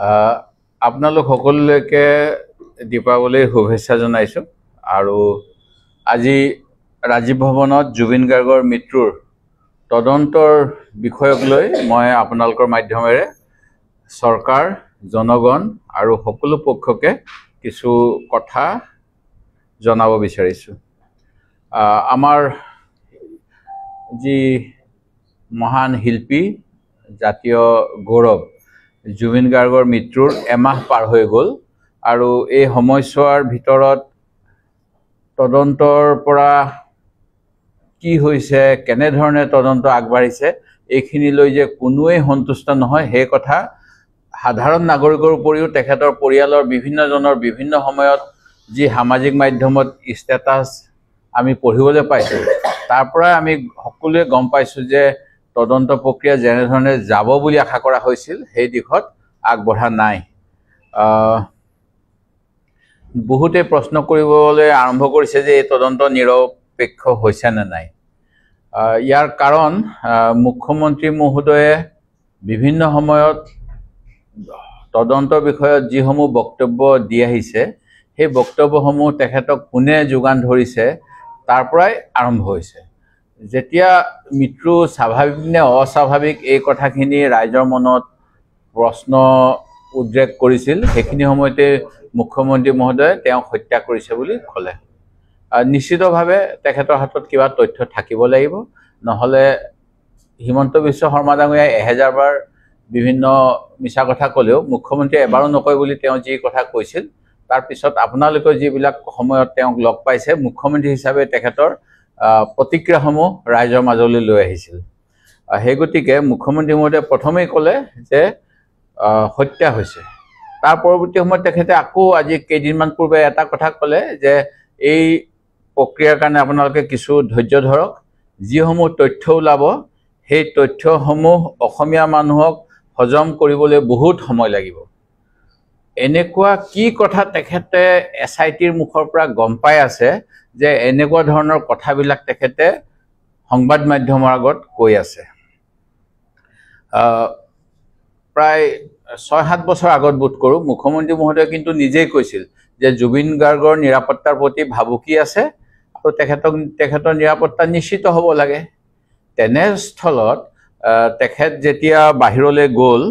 আপোনালোক সকলোকে দীপাৱলীৰ শুভেচ্ছা জনাইছোঁ আৰু আজি ৰাজীৱ ভৱনত জুবিন গাৰ্গৰ মৃত্যুৰ তদন্তৰ বিষয়ক লৈ মই আপোনালোকৰ মাধ্যমেৰে চৰকাৰ জনগণ আৰু সকলো পক্ষকে কিছু কথা জনাব বিচাৰিছোঁ। আমাৰ যি মহান শিল্পী জাতীয় গৌৰৱ জুবিন গাৰ্গৰ মৃত্যুৰ এমাহ পাৰ হৈ গ'ল আৰু এই সময়ছোৱাৰ ভিতৰত তদন্তৰ পৰা কি হৈছে কেনেধৰণে তদন্ত আগবাঢ়িছে এইখিনিলৈ যে কোনোৱে সন্তুষ্ট নহয় সেই কথা সাধাৰণ নাগৰিকৰ উপৰিও তেখেতৰ পৰিয়ালৰ বিভিন্নজনৰ বিভিন্ন সময়ত যি সামাজিক মাধ্যমত ষ্টেটাছ আমি পঢ়িবলৈ পাইছোঁ তাৰ পৰা আমি সকলোৱে গম পাইছোঁ যে তদন্ত প্ৰক্ৰিয়া যেনেধৰণে যাব বুলি আশা কৰা হৈছিল সেই দিশত আগবঢ়া নাই। বহুতে প্ৰশ্ন কৰিবলৈ আৰম্ভ কৰিছে যে এই তদন্ত নিৰপেক্ষ হৈছে নে নাই। ইয়াৰ কাৰণ মুখ্যমন্ত্ৰী মহোদয়ে বিভিন্ন সময়ত তদন্তৰ বিষয়ত যিসমূহ বক্তব্য দি আহিছে সেই বক্তব্যসমূহ তেখেতক কোনে যোগান ধৰিছে তাৰ পৰাই আৰম্ভ হৈছে। যেতিয়া মৃত্যু স্বাভাৱিক নে অস্বাভাৱিক এই কথাখিনি ৰাইজৰ মনত প্ৰশ্ন উদ্ৰেক কৰিছিল সেইখিনি সময়তে মুখ্যমন্ত্ৰী মহোদয়ে তেওঁক হত্যা কৰিছে বুলি ক'লে। নিশ্চিতভাৱে তেখেতৰ হাতত কিবা তথ্য থাকিব লাগিব, নহ'লে হিমন্ত বিশ্ব শৰ্মা ডাঙৰীয়াই 1000 বাৰ বিভিন্ন মিছা কথা ক'লেও মুখ্যমন্ত্ৰীয়ে এবাৰো নকয় বুলি তেওঁ যি কথা কৈছিল তাৰপিছত আপোনালোকে যিবিলাক সময়ত তেওঁক লগ পাইছে মুখ্যমন্ত্ৰী হিচাপে তেখেতৰ প্ৰতিক্ৰিয়াসমূহ ৰাইজৰ মাজলৈ লৈ আহিছিল। সেই গতিকে মুখ্যমন্ত্ৰী মহোদয়ে প্ৰথমেই ক'লে যে হত্যা হৈছে, তাৰ পৰৱৰ্তী সময়ত তেখেতে আকৌ আজি কেইদিনমান পূৰ্বে এটা কথা ক'লে যে এই প্ৰক্ৰিয়াৰ কাৰণে আপোনালোকে কিছু ধৈৰ্য ধৰক, যিসমূহ তথ্য ওলাব সেই তথ্যসমূহ অসমীয়া মানুহক হজম কৰিবলৈ বহুত সময় লাগিব। এনেকুৱা কি কথা তেখেতে SITৰ মুখৰ পৰা গম পাই আছে যে এনেকুৱা ধৰণৰ কথাবিলাক তেখেতে সংবাদ মাধ্যমৰ আগত কৈ আছে। প্ৰায় 6-7 বছৰ আগত বোধ কৰোঁ মুখ্যমন্ত্ৰী মহোদয়ে কিন্তু নিজেই কৈছিল যে জুবিন গাৰ্গৰ নিৰাপত্তাৰ প্ৰতি ভাবুকি আছে আৰু তেখেতৰ নিৰাপত্তা নিশ্চিত হ'ব লাগে। তেনেস্থলত তেখেত যেতিয়া বাহিৰলৈ গ'ল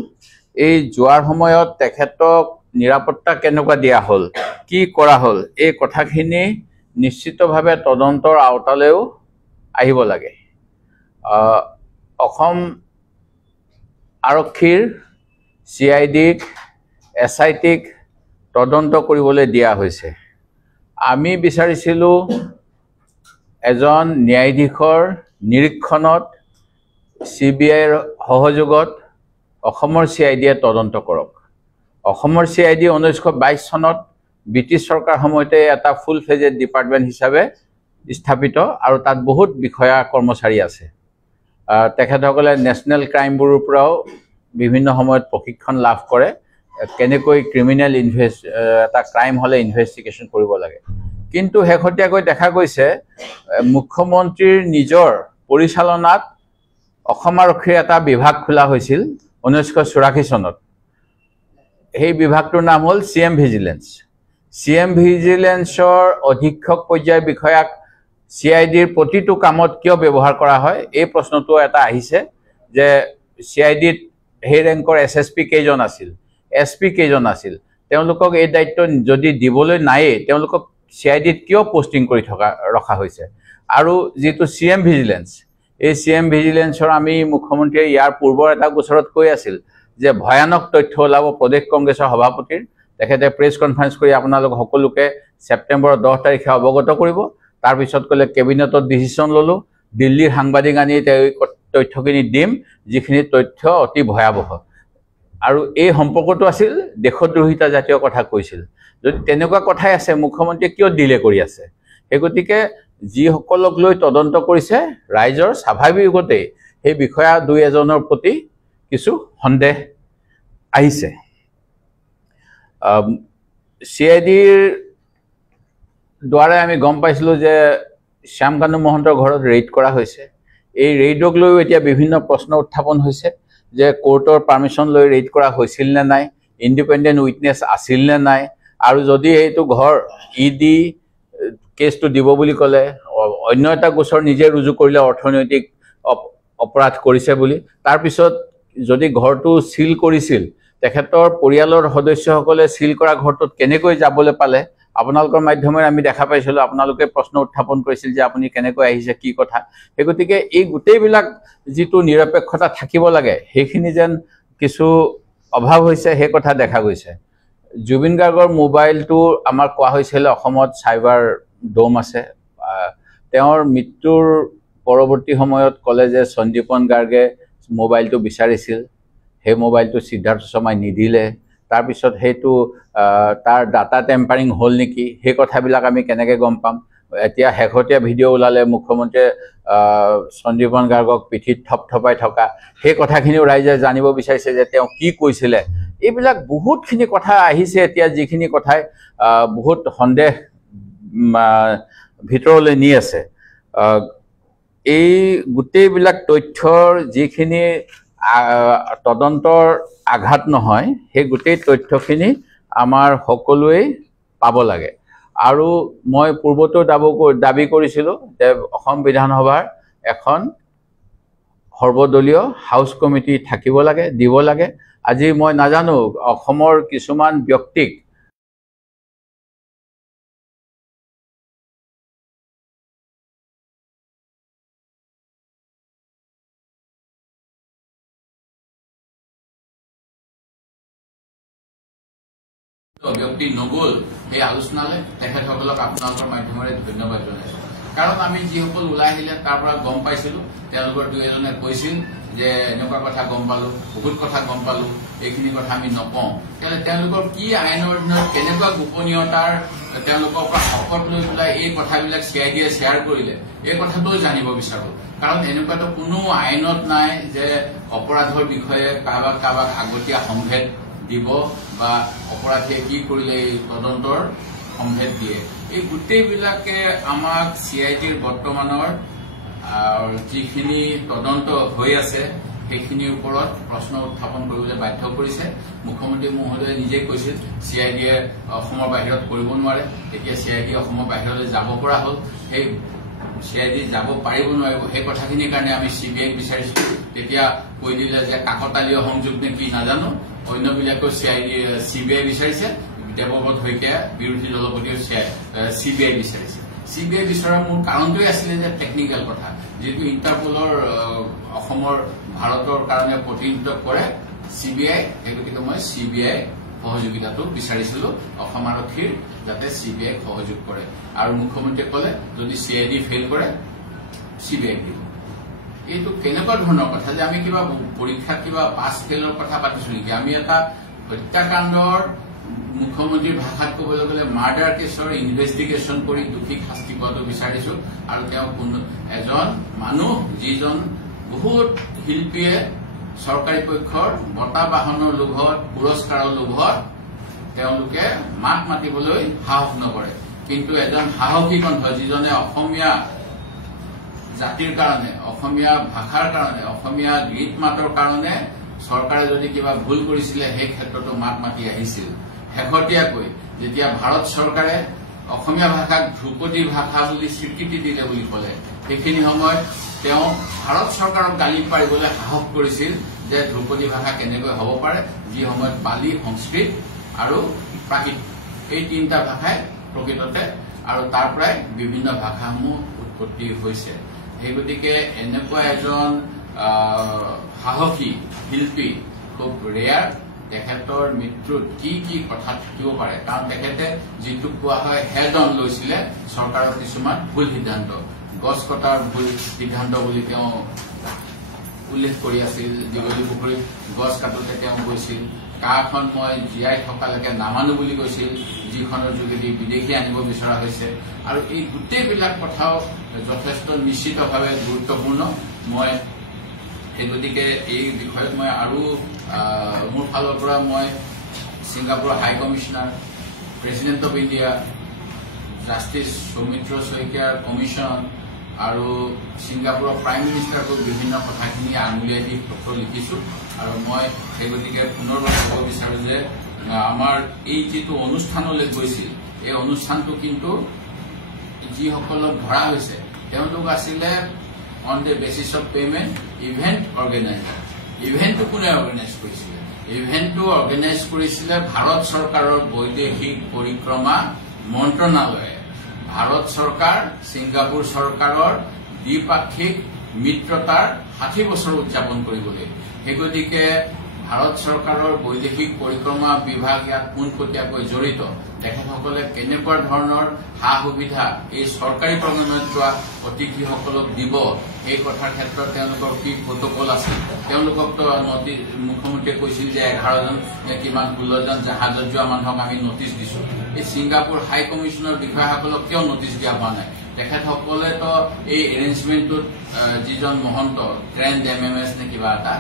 এই যোৱাৰ সময়ত তেখেতক নিৰাপত্তা কেনেকুৱা দিয়া হ'ল, কি কৰা হ'ল এই কথাখিনি নিশ্চিতভাৱে তদন্তৰ আওতালৈও আহিব লাগে। অসম আৰক্ষীৰ CIDক SITক তদন্ত কৰিবলৈ দিয়া হৈছে। আমি বিচাৰিছিলোঁ এজন ন্যায়াধীশৰ নিৰীক্ষণত CBIৰ সহযোগত অসমৰ CIDয়ে তদন্ত কৰক। অসমৰ CID 1922 চনত ব্ৰিটিছ চৰকাৰ সময়তে এটা ফুল ফ্লেজেড ডিপাৰ্টমেণ্ট হিচাপে স্থাপিত আৰু তাত বহুত বিষয়া কৰ্মচাৰী আছে। তেখেতসকলে নেশ্যনেল ক্ৰাইম ব্যুৰোৰ পৰাও বিভিন্ন সময়ত প্ৰশিক্ষণ লাভ কৰে কেনেকৈ ক্ৰিমিনেল এটা ক্ৰাইম হ'লে ইনভেষ্টিগেশ্যন কৰিব লাগে। কিন্তু শেহতীয়াকৈ দেখা গৈছে মুখ্যমন্ত্ৰীৰ নিজৰ পৰিচালনাত অসম আৰক্ষীৰ এটা বিভাগ খোলা হৈছিল 1984 চনত। সেই বিভাগটোৰ নাম হ'ল CM ভিজিলেন্স। CM ভিজিলেন্সৰ অধীক্ষক পৰ্যায়ৰ বিষয়াক CIDৰ প্ৰতিটো কামত কিয় ব্যৱহাৰ কৰা হয় এই প্ৰশ্নটো এটা আহিছে যে CIDত সেই ৰেংকৰ SSP কেইজন আছিল, SP কেইজন আছিল, তেওঁলোকক এই দায়িত্ব যদি দিবলৈ নায়েই তেওঁলোকক CIDত কিয় পষ্টিং কৰি ৰখা হৈছে। আৰু যিটো CM ভিজিলেন্স এই CM ভিজিলেন্সৰ আমি মুখ্যমন্ত্ৰীয়ে ইয়াৰ পূৰ্বৰ এটা গোচৰত কৈ আছিল যে ভয়ানক তথ্য ওলাব প্ৰদেশ কংগ্ৰেছৰ সভাপতিৰ, তেখেতে প্ৰেছ কনফাৰেন্স কৰি আপোনালোক সকলোকে ছেপ্টেম্বৰৰ 10 তাৰিখে অৱগত কৰিব। তাৰপিছত ক'লে কেবিনেটত ডিচিশ্যন ল'লোঁ, দিল্লীৰ সাংবাদিক আনি তথ্যখিনি দিম যিখিনি তথ্য অতি ভয়াৱহ। আৰু এই সম্পৰ্কটো আছিল দেশদ্ৰোহিতা জাতীয় কথা কৈছিল। যদি তেনেকুৱা কথাই আছে মুখ্যমন্ত্ৰীয়ে কিয় ডিলে কৰি আছে। সেই গতিকে যিসকলক লৈ তদন্ত কৰিছে ৰাইজৰ স্বাভাৱিকতেই সেই বিষয়া 2-এজনৰ প্ৰতি কিছু সন্দেহ আহিছে। CIDৰ দ্বাৰাই আমি গম পাইছিলোঁ যে শ্যামকানু মহন্তৰ ঘৰত ৰেইড কৰা হৈছে। এই ৰেইডক লৈও এতিয়া বিভিন্ন প্ৰশ্ন উত্থাপন হৈছে যে কোৰ্টৰ পাৰ্মিশ্যন লৈ ৰেইড কৰা হৈছিল নে নাই, ইণ্ডিপেণ্ডেণ্ট উইটনেছ আছিল নে নাই, আৰু যদি এইটো ঘৰ ইডি কেছটো দিব বুলি ক'লে অন্য এটা গোচৰ নিজে ৰুজু কৰিলে অৰ্থনৈতিক অপৰাধ কৰিছে বুলি, তাৰপিছত যদি ঘৰটো চিল কৰিছিল তেখেতৰ পৰিয়ালৰ সদস্যসকলে চিল কৰা ঘৰটোত কেনেকৈ যাবলৈ পালে, আপোনালোকৰ মাধ্যমেৰে আমি দেখা পাইছিলোঁ। আপোনালোকে প্ৰশ্ন উত্থাপন কৰিছিল যে আপুনি কেনেকৈ আহিছে, কি কথা। সেই গতিকে এই গোটেইবিলাক যিটো নিৰপেক্ষতা থাকিব লাগে সেইখিনি যেন কিছু অভাৱ হৈছে, সেই কথা দেখা গৈছে। জুবিন গাৰ্গৰ মোবাইলটো আমাৰ কোৱা হৈছিল অসমত চাইবাৰ ডোম আছে। তেওঁৰ মৃত্যুৰ পৰৱৰ্তী সময়ত ক'লে যে সঞ্জীৱন গাৰ্গে মোবাইলটো বিচাৰিছিল, সেই মোবাইলটো সিদ্ধাৰ্থ শৰ্মাই নিদিলে, তাৰপিছত সেইটো তাৰ ডাটা টেম্পাৰিং হ'ল নেকি, সেই কথাবিলাক আমি কেনেকৈ গম পাম। এতিয়া শেহতীয়া ভিডিঅ' ওলালে মুখ্যমন্ত্ৰীয়ে সঞ্জীৱন গাৰ্গক পিঠিত থপথপাই থকা, সেই কথাখিনিও ৰাইজে জানিব বিচাৰিছে যে তেওঁ কি কৈছিলে। এইবিলাক বহুতখিনি কথা আহিছে এতিয়া, যিখিনি কথাই বহুত সন্দেহ ভিতৰলৈ নি আছে। এই গোটেইবিলাক তথ্যৰ যিখিনি তদন্তৰ আঘাত নহয়, সেই গোটেই তথ্যখিনি আমাৰ সকলোৱেই পাব লাগে। আৰু মই পূৰ্বতো দাবী কৰিছিলোঁ যে অসম বিধানসভাৰ এখন সৰ্বদলীয় হাউচ কমিটি থাকিব লাগে, দিব লাগে। আজি মই নাজানো অসমৰ কিছুমান ব্যক্তিক ব্যক্তি নগ'ল সেই আলোচনালৈ, তেখেতসকলক আপোনালোকৰ মাধ্যমেৰে ধন্যবাদ জনাইছোঁ। কাৰণ আমি যিসকল ওলাই আহিলে তাৰ পৰা গম পাইছিলোঁ, তেওঁলোকৰ দুই এজনে কৈছিল যে এনেকুৱা কথা গম পালোঁ, বহুত কথা গম পালোঁ, এইখিনি কথা আমি নকওঁ। তেওঁলোকৰ কি আইনৰ দিনত কেনেকুৱা গোপনীয়তাৰ তেওঁলোকৰ পৰা শপত লৈ পেলাই এই কথাবিলাক CID-য়ে শ্বেয়াৰ কৰিলে, এই কথাটোও জানিব বিচাৰোঁ। কাৰণ এনেকুৱাতো কোনো আইনত নাই যে অপৰাধৰ বিষয়ে কাৰোবাক আগতীয়া সম্ভেদ দিব বা অপৰাধীয়ে কি কৰিলে এই তদন্তৰ সম্ভেদ দিয়ে। এই গোটেইবিলাকে আমাক CID-ৰ বৰ্তমানৰ যিখিনি তদন্ত হৈ আছে সেইখিনিৰ ওপৰত প্ৰশ্ন উত্থাপন কৰিবলৈ বাধ্য কৰিছে। মুখ্যমন্ত্ৰী মহোদয়ে নিজে কৈছিল CID-য়ে অসমৰ বাহিৰত কৰিব নোৱাৰে, এতিয়া CID অসমৰ বাহিৰলৈ যাব পৰা হ'ল। সেই CID যাব পাৰিব নোৱাৰিব সেই কথাখিনিৰ কাৰণে আমি CBI বিচাৰিছোঁ। তেতিয়া কৈ দিলে যে কাকতালীয় সংযোগ নে কি নাজানো, অন্যবিলাকেও CBI বিচাৰিছে, দেৱব্ৰত শইকীয়া বিৰোধী দলপতিও CBI বিচাৰিছে। CBI বিচৰাৰ মূল কাৰণটোৱে আছিলে যে টেকনিকেল কথা, যিটো ইণ্টাৰপলৰ অসমৰ ভাৰতৰ কাৰণে প্ৰতিনিধিত্ব কৰে CBI, সেই গতিকে মই CBI সহযোগিতাটো বিচাৰিছিলোঁ অসম আৰক্ষীৰ, যাতে CBI সহযোগ কৰে। আৰু মুখ্যমন্ত্ৰীয়ে ক'লে যদি CID ফেইল কৰে CBI দিব। এইটো কেনেকুৱা ধৰণৰ কথা যে আমি কিবা পৰীক্ষাত কিবা পাছ ফেইলৰ কথা পাতিছোঁ নেকি? আমি এটা হত্যাকাণ্ডৰ মুখ্যমন্ত্ৰীৰ ভাষাত ক'বলৈ গ'লে মাৰ্ডাৰ কেছৰ ইনভেষ্টিগেশ্যন কৰি দোষীক শাস্তি পোৱাটো বিচাৰিছোঁ। আৰু তেওঁ এজন মানুহ যিজন বহুত শিল্পীয়ে চৰকাৰী পক্ষৰ বঁটা বাহনৰ লোভত, পুৰস্কাৰৰ লোভত তেওঁলোকে মাত মাতিবলৈ সাহস নকৰে, কিন্তু এজন সাহসী কণ্ঠ যিজনে অসমীয়া জাতিৰ কাৰণে, অসমীয়া ভাষাৰ কাৰণে, অসমীয়া গীত মাতৰ কাৰণে চৰকাৰে যদি কিবা ভুল কৰিছিলে সেই ক্ষেত্ৰতো মাত মাতি আহিছিল। শেহতীয়াকৈ যেতিয়া ভাৰত চৰকাৰে অসমীয়া ভাষাক ধ্ৰুপদী ভাষা বুলি স্বীকৃতি দিলে বুলি ক'লে, সেইখিনি সময়ত তেওঁ ভাৰত চৰকাৰক গালি পাৰিবলৈ সাহস কৰিছিল যে ধ্ৰুপদী ভাষা কেনেকৈ হ'ব পাৰে, যি সময়ত পালি, সংস্কৃত আৰু প্ৰাকৃত এই তিনিটা ভাষাই প্ৰকৃততে, আৰু তাৰ পৰাই বিভিন্ন ভাষাসমূহ উৎপত্তি হৈছে। সেই গতিকে এনেকুৱা এজন সাহসী শিল্পী খুব ৰেয়াৰ। তেখেতৰ মৃত্যুত কি কি কথা থাকিব পাৰে, কাৰণ তেখেতে যিটো কোৱা হয় হেড অন লৈছিলে চৰকাৰৰ কিছুমান ভুল সিদ্ধান্ত, গছ কটাৰ ভুল সিদ্ধান্ত বুলি তেওঁ উল্লেখ কৰি আছিল। দীঘলী পুখুৰীত গছ কাটোতে তেওঁ কৈছিল কাখন মই জীয়াই থকালৈকে নামানো বুলি কৈছিল, যিখনৰ যোগেদি বিদেশী আনিব বিচৰা হৈছে। আৰু এই গোটেইবিলাক কথাও যথেষ্ট নিশ্চিতভাৱে গুৰুত্বপূৰ্ণ। মই সেই গতিকে এই বিষয়ত মই আৰু মোৰ ফালৰ পৰা মই ছিংগাপুৰৰ high commissioner, president of India, justice Soumitra শইকীয়াৰ কমিশ্যন আৰু ছিংগাপুৰৰ প্ৰাইম মিনিষ্টাৰকো বিভিন্ন কথাখিনি আঙুলিয়াই দি পত্ৰ লিখিছোঁ। আৰু মই সেই গতিকে পুনৰবাৰ ক'ব বিচাৰোঁ যে আমাৰ এই যিটো অনুষ্ঠানলৈ গৈছিল এই অনুষ্ঠানটো কিন্তু যিসকলক ধৰা হৈছে তেওঁলোক আছিলে on the basis of payment event organiser. ইভেণ্টটো কোনে অৰ্গেনাইজ কৰিছিলে? ইভেণ্টটো অৰ্গেনাইজ কৰিছিলে ভাৰত চৰকাৰৰ বৈদেশিক পৰিক্ৰমা মন্ত্ৰণালয়ে। ভাৰত চৰকাৰ ছিংগাপুৰ চৰকাৰৰ দ্বিপাক্ষিক মিত্ৰতাৰ 60 বছৰ উদযাপন কৰিবলৈ। সেই গতিকে ভাৰত চৰকাৰৰ বৈদেশিক পৰিক্ৰমা বিভাগ ইয়াত পোনপটীয়াকৈ জড়িত। তেখেতসকলে কেনেকুৱা ধৰণৰ সা সুবিধা এই চৰকাৰী প্ৰগ্ৰামত যোৱা অতিথিসকলক দিব সেই কথাৰ ক্ষেত্ৰত তেওঁলোকৰ কি প্ৰটকল আছে। তেওঁলোককতো মুখ্যমন্ত্ৰীয়ে কৈছিল যে 11জন কিমান 16জন জাহাজত যোৱা মানুহক আমি নটিচ দিছো। এই ছিংগাপুৰ হাই কমিছনৰ বিষয়াসকলক কিয় নটিচ দিয়া হোৱা নাই? তেখেতসকলেতো এই এৰেঞ্জমেণ্টটোত যিজন মহন্ত গ্ৰেণ্ড MMS নে কিবা এটা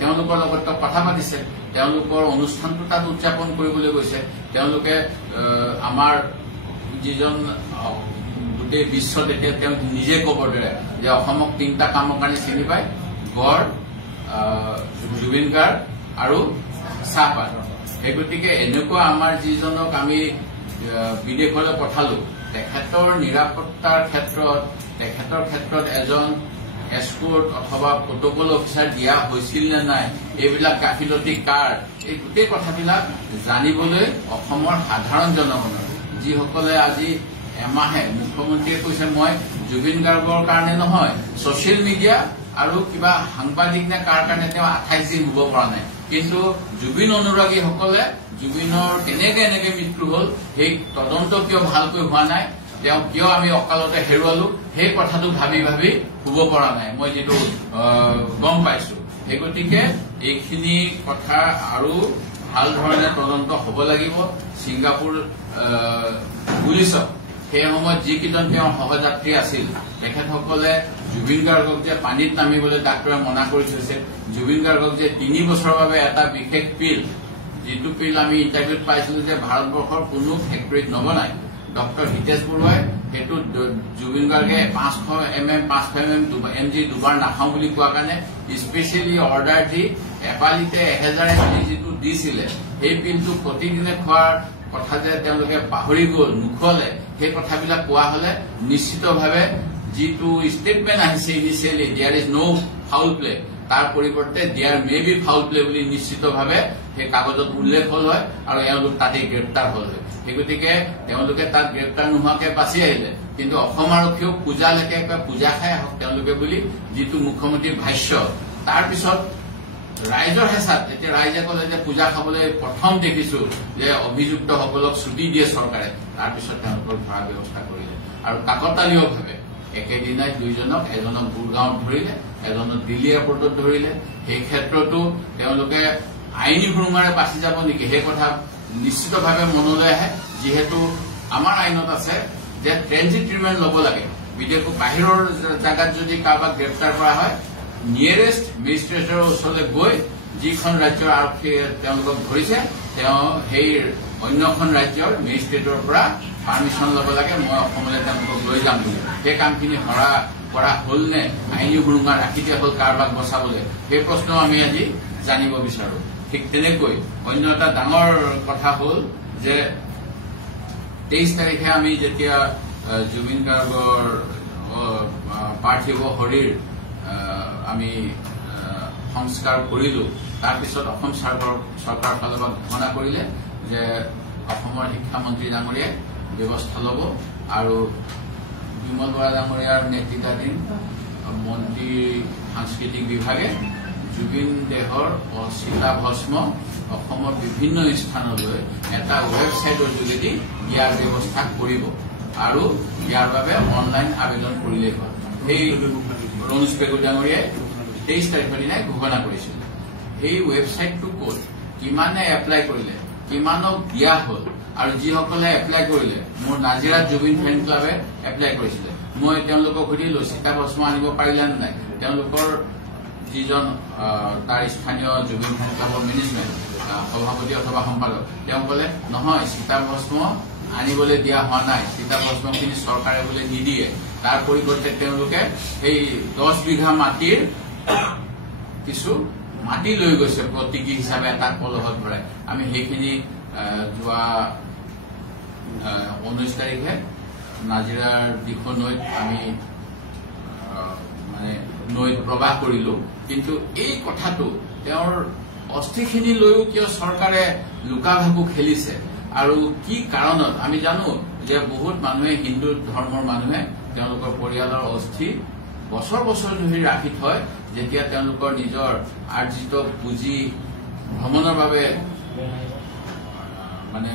তেওঁলোকৰ লগত কথা পাতিছে। তেওঁলোকৰ অনুষ্ঠানটো তাত উদযাপন কৰিবলৈ গৈছে। তেওঁলোকে আমাৰ যিজন গোটেই বিশ্বত এতিয়া তেওঁ নিজে ক'ব দৰে যে অসমক 3টা কামৰ কাৰণে চিনি পায়, গড়, জুবিন গাৰ্গ আৰু চাহপাত। সেই গতিকে এনেকুৱা আমাৰ যিজনক আমি বিদেশলৈ পঠালো তেখেতৰ নিৰাপত্তাৰ ক্ষেত্ৰত এজন এস্কৰ্ট অথবা প্ৰটকল অফিচাৰ দিয়া হৈছিল নে নাই, এইবিলাক গাফিলতি কাৰ, এই গোটেই কথাবিলাক জানিবলৈ অসমৰ সাধাৰণ জনগণৰ যিসকলে আজি এমাহে মুখ্যমন্ত্ৰীয়ে কৈছে মই জুবিন গাৰ্গৰ কাৰণে নহয়, ছচিয়েল মিডিয়া আৰু কিবা সাংবাদিক নে কাৰ কাৰণে তেওঁ 28 দিন হব পৰা নাই। কিন্তু জুবিন অনুৰাগীসকলে জুবিনৰ কেনেকে এনেকে মৃত্যু হল সেই তদন্ত কিয় ভালকৈ হোৱা নাই, তেওঁ কিয় আমি অকালতে হেৰুৱালো সেই কথাটো ভাবি ভাবি শুব পৰা নাই, মই যিটো গম পাইছো। সেই গতিকে এইখিনি কথা আৰু ভাল ধৰণে তদন্ত হব লাগিব। ছিংগাপুৰ পুলিচক সেই সময়ত যিকেইজন তেওঁৰ সহযাত্ৰী আছিল তেখেতসকলে জুবিন গাৰ্গক যে পানীত নামিবলৈ ডাক্তৰে মনা কৰি থৈছে, জুবিন গাৰ্গক যে 3 বছৰৰ বাবে এটা বিশেষ পিল, যিটো পিল আমি ইণ্টাৰভিউত পাইছিলো যে ভাৰতবৰ্ষৰ কোনো ফেক্টৰীত নবনায়, ডক্টৰ হিতেশ বৰুৱাই সেইটো জুবিন গাৰ্গে 500 mg দুবাৰ নাখাওঁ বুলি কোৱা কাৰণে স্পেচিয়েলি অৰ্ডাৰ দি এপালিতে 1000 mg যিটো দিছিলে সেই পিলটো প্ৰতিদিনে খোৱাৰ কথা যে তেওঁলোকে পাহৰি গল, নুখুৱালে, সেই কথাবিলাক কোৱা হলে নিশ্চিতভাৱে যিটো ষ্টেটমেণ্ট আহিছে initially there is no' foul play, তাৰ পৰিৱৰ্তে there may be foul play বুলি নিশ্চিতভাৱে সেই কাগজত উল্লেখ হল হয় আৰু এওঁলোক তাতেই গ্ৰেপ্তাৰ হল হয়। সেই গতিকে তেওঁলোকে তাত গ্ৰেপ্তাৰ নোহোৱাকে বাচি আহিলে। কিন্তু অসম আৰক্ষীয়েও পূজালৈকে পূজা খাই আহক তেওঁলোকে বুলি যিটো মুখ্যমন্ত্ৰীৰ ভাষ্য, তাৰপিছত ৰাইজৰ হেঁচাত এতিয়া ৰাইজে কলে যে পূজা খাবলৈ প্ৰথম দেখিছো যে অভিযুক্তসকলক ছুটি দিয়ে চৰকাৰে, তাৰপিছত তেওঁলোকৰ ধৰা ব্যৱস্থা কৰিলে আৰু কাকতালীয়ভাৱে একেদিনাই 2জনক, এজনক গুৰগাঁৱত ধৰিলে, এজনক দিল্লী এয়াৰপৰ্টত ধৰিলে। সেই ক্ষেত্ৰতো তেওঁলোকে আইনী সুৰুঙাৰে বাচি যাব নেকি সেই কথা নিশ্চিতভাৱে মনলৈ আহে। যিহেতু আমাৰ আইনত আছে যে ট্ৰেনজিট ৰিমাণ্ড ল'ব লাগে। বিদেশৰ বাহিৰৰ জাগাত যদি কাৰোবাক গ্ৰেপ্তাৰ কৰা হয় নিয়েৰেষ্ট মেজিষ্ট্ৰেটৰ ওচৰলৈ গৈ যিখন ৰাজ্যৰ আৰক্ষীয়ে তেওঁলোকক ধৰিছে তেওঁ সেই অন্যখন ৰাজ্যৰ মেজিষ্ট্ৰেটৰ পৰা পাৰ্মিশ্যন ল'ব লাগে, মই অসমলৈ তেওঁলোকক লৈ যাম বুলি। সেই কামখিনি কৰা হল নে, আইনী সুৰুঙা ৰাখি দিয়া হল কাৰোবাক বচাবলৈ, সেই প্ৰশ্ন আমি আজি জানিব বিচাৰো। ঠিক তেনেকৈ অন্য এটা ডাঙৰ কথা হল যে 23 তাৰিখে আমি যেতিয়া জুবিন গাৰ্গৰ পাৰ্থিৱ শৰীৰ আমি সংস্কাৰ কৰিলো, তাৰপিছত অসম চৰকাৰৰ ফালৰ পৰা ঘোষণা কৰিলে যে অসমৰ শিক্ষামন্ত্ৰী ডাঙৰীয়াই ব্যৱস্থা ল'ব আৰু বিমল বৰা ডাঙৰীয়াৰ নেতৃত্বাধীন মন্ত্ৰী সাংস্কৃতিক বিভাগে জুবিন দেহৰ চিতাভস্ম অসমৰ বিভিন্ন স্থানলৈ এটা ৱেবছাইটৰ যোগেদি ইয়াৰ ব্যৱস্থা কৰিব আৰু ইয়াৰ বাবে অনলাইন আবেদন কৰিলেই হ'ল। সেই ৰণোজ পেগু ডাঙৰীয়াই 23 তাৰিখৰ দিনাই ঘোষণা কৰিছিল। এই ৱেবছাইটটো ক'ত, কিমানে এপ্লাই কৰিলে, কিমানক দিয়া হ'ল আৰু যিসকলে এপ্লাই কৰিলে, মোৰ নাজিৰাত জুবিন ফেন ক্লাবে এপ্লাই কৰিছিলে, মই তেওঁলোকক সুধিলো চিতাভস্ম আনিব পাৰিলে নে নাই। তেওঁলোকৰ যিজন তাৰ স্থানীয় জুবিন ফেন ক্লাবৰ মেনেজমেণ্ট সভাপতি অথবা সম্পাদক তেওঁ কলে নহয় চিতাভস্ম আনিবলৈ দিয়া হোৱা নাই, চিতাভস্মখিনি চৰকাৰে বোলে নিদিয়ে, তাৰ পৰিৱৰ্তে তেওঁলোকে সেই 10 বিঘা মাটিৰ কিছু মাটি লৈ গৈছে প্ৰতীকী হিচাপে এটা কলহত ভৰাই। আমি সেইখিনি যোৱা 19 তাৰিখে নাজিৰাৰ দিখৌ নৈত আমি মানে নৈত প্ৰৱাহ কৰিলো কিন্তু এই কথাটো তেওঁৰ অস্থিখিনি লৈও কিয় চৰকাৰে লুকাভাকু খেলিছে আৰু কি কাৰণত আমি জানো যে বহুত মানুহে হিন্দু ধৰ্মৰ মানুহে তেওঁলোকৰ পৰিয়ালৰ অস্থি বছৰ বছৰ ধৰি ৰাখি থয় যেতিয়া তেওঁলোকৰ নিজৰ আৰ্জিত পুঁজি ভ্ৰমণৰ বাবে মানে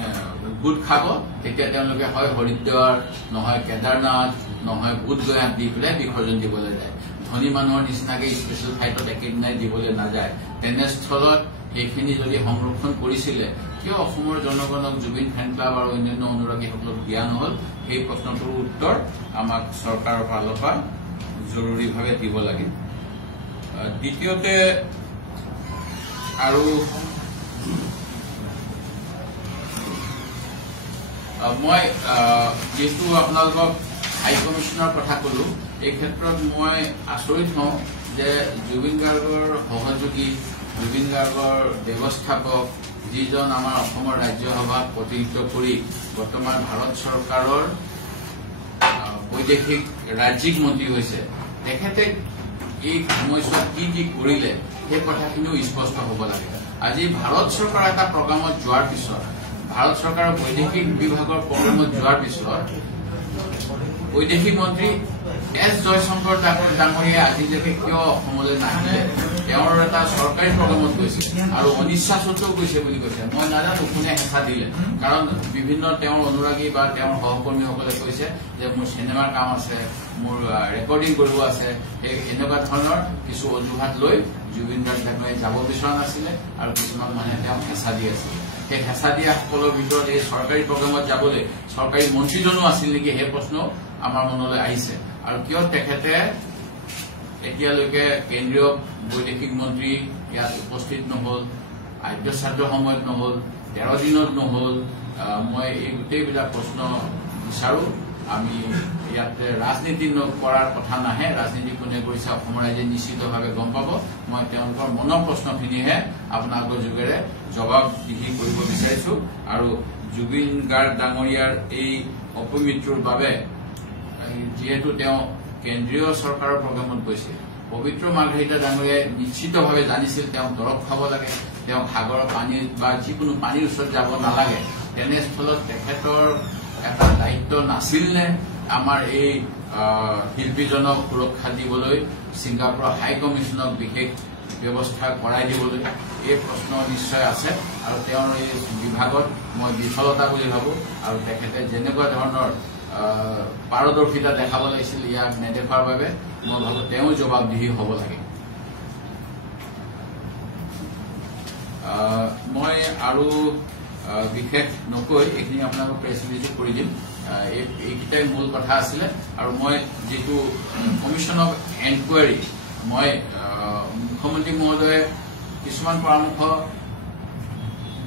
গোট খাব তেতিয়া তেওঁলোকে হয় হৰিদ্বাৰ নহয় কেদাৰনাথ নহয় বুধগয়াত দি পেলাই বিসৰ্জন দিবলৈ যায় ধনী মানুহৰ নিচিনাকে স্পেচিয়েল ফ্লাইটত একেদিনাই দিবলৈ নাযায় তেনেস্থলত সেইখিনি যদি সংৰক্ষণ কৰিছিলে কিয় অসমৰ জনগণক জুবিন ফেন ক্লাব আৰু অন্যান্য অনুৰাগীসকলক দিয়া নহল সেই প্ৰশ্নটোৰ উত্তৰ আমাক চৰকাৰৰ ফালৰ পৰা জৰুৰীভাৱে দিব লাগে দ্বিতীয়তে আৰু মই যেহেতু আপোনালোকক হাই কমিশনৰ কথা কলো এই ক্ষেত্ৰত মই আচৰিত হওঁ যে জুবিন গাৰ্গৰ সহযোগী জুবিন গাৰ্গৰ ব্যৱস্থাপক যিজন আমাৰ অসমৰ ৰাজ্যসভাত প্ৰতিনিধিত্ব কৰি বৰ্তমান ভাৰত চৰকাৰৰ বৈদেশিক ৰাজ্যিক মন্ত্ৰী হৈছে তেখেতে এই সময়ছোৱাত কি কৰিলে সেই কথাখিনিও স্পষ্ট হ'ব লাগে আজি ভাৰত চৰকাৰৰ এটা প্ৰগ্ৰামত যোৱাৰ পিছত ভাৰত চৰকাৰৰ বৈদেশিক বিভাগৰ প্ৰগ্ৰামত যোৱাৰ পিছত বৈদেশিক মন্ত্ৰী এছ জয়শংকৰ ডাঙৰীয়া আজিলৈকে কিয় অসমলৈ নাহিলে তেওঁৰ এটা চৰকাৰী প্ৰগ্ৰামত গৈছে আৰু অনিচ্ছাসত্বেও গৈছে বুলি কৈছে মই নাজানো কোনে হেঁচা দিলে কাৰণ বিভিন্ন তেওঁৰ অনুৰাগী বা তেওঁৰ সহকৰ্মীসকলে কৈছে যে মোৰ চিনেমাৰ কাম আছে মোৰ ৰেকৰ্ডিং কৰিব আছে এনেকুৱা ধৰণৰ কিছু অজুহাত লৈ জুবিন গাৰ্গ ডাঙৰীয়াই যাব বিচৰা নাছিলে আৰু কিছুমান মানুহে তেওঁক হেঁচা দি আছিল সেই হেঁচা দিয়াসকলৰ ভিতৰত এই চৰকাৰী প্ৰগ্ৰামত যাবলৈ চৰকাৰী মন্ত্ৰীজনো আছিল নেকি সেই প্ৰশ্ন আমাৰ মনলৈ আহিছে আৰু কিয় তেখেতে এতিয়ালৈকে কেন্দ্ৰীয় বৈদেশিক মন্ত্ৰী ইয়াত উপস্থিত নহল আদ্য শ্ৰাদ্ধ সময়ত নহল 13 দিনত নহল মই এই গোটেইবিলাক প্ৰশ্ন বিচাৰো আমি ইয়াতে ৰাজনীতি কৰাৰ কথা নাহে ৰাজনীতি কোনে কৰিছে অসমৰ ৰাইজে নিশ্চিতভাৱে গম পাব মই তেওঁলোকৰ মনৰ প্ৰশ্নখিনিহে আপোনালোকৰ যোগেৰে জবাবদিহি কৰিব বিচাৰিছো আৰু জুবিন গাৰ্গ ডাঙৰীয়াৰ এই অপমৃত্যুৰ বাবে যিহেতু তেওঁ কেন্দ্ৰীয় চৰকাৰৰ প্ৰগ্ৰামত গৈছে পবিত্ৰ মাৰ্ঘেৰিটা ডাঙৰীয়াই নিশ্চিতভাৱে জানিছিল তেওঁ দৰৱ খাব লাগে তেওঁ সাগৰৰ পানী বা যিকোনো পানীৰ ওচৰত যাব নালাগে তেনেস্থলত তেখেতৰ এটা দায়িত্ব নাছিল নে আমাৰ এই শিল্পীজনক সুৰক্ষা দিবলৈ ছিংগাপুৰৰ হাই কমিশনক বিশেষ ব্যৱস্থা কৰাই দিবলৈ এই প্ৰশ্ন নিশ্চয় আছে আৰু তেওঁৰ এই বিভাগত মই বিফলতা বুলি ভাবো আৰু তেখেতে যেনেকুৱা ধৰণৰ পাৰদৰ্শিতা দেখাব লাগিছিল ইয়াক নেদেখাৰ বাবে মই ভাবো তেওঁ জবাবদিহি হ'ব লাগে মই আৰু বিশেষ নকৈ এইখিনি আপোনালোকক প্ৰেছ ৰিলিজ কৰি দিম এইকেইটাই মূল কথা আছিলে আৰু মই যিটো কমিশ্যন অফ এনকুৱাৰী মই মুখ্যমন্ত্ৰী মহোদয়ে কিছুমান পৰামৰ্শ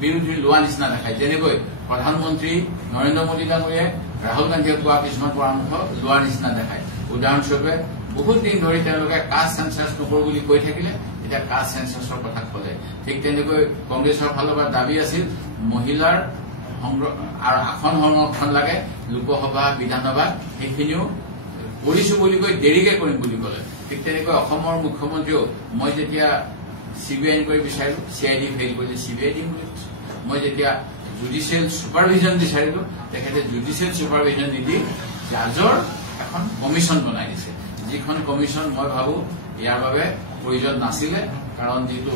বিৰোধী লোৱা নিচিনা দেখায় যেনেকৈ প্ৰধানমন্ত্ৰী নৰেন্দ্ৰ মোদী ডাঙৰীয়াই ৰাহুল গান্ধীয়ে কোৱা কিছুমান পৰামৰ্শ লোৱাৰ নিচিনা দেখায় উদাহৰণস্বৰূপে বহুত দিন ধৰি তেওঁলোকে কাষ্ট সেন্সাছ নকৰো বুলি কৈ থাকিলে এতিয়া কাষ্ট সেন্সাছৰ কথা ক'লে ঠিক তেনেকৈ কংগ্ৰেছৰ ফালৰ পৰা দাবী আছিল মহিলাৰ আৰু আসন সংৰক্ষণ লাগে লোকসভা বিধানসভা সেইখিনিও কৰিছো বুলি কৈ দেৰিকে কৰিম বুলি ক'লে ঠিক তেনেকৈ অসমৰ মুখ্যমন্ত্ৰীও মই যেতিয়া CBI ইনকুৱাৰী বিচাৰিলো CID ফেইল কৰিলে CBI দিম বুলি মই যেতিয়া জুডিচিয়েল ছুপাৰভিজন বিচাৰিলো তেখেতে জুডিচিয়েল ছুপাৰভিজন নিদি জাজৰ এখন কমিশ্যন বনাই দিছে যিখন কমিশ্যন মই ভাবো ইয়াৰ বাবে প্ৰয়োজন নাছিলে কাৰণ যিটো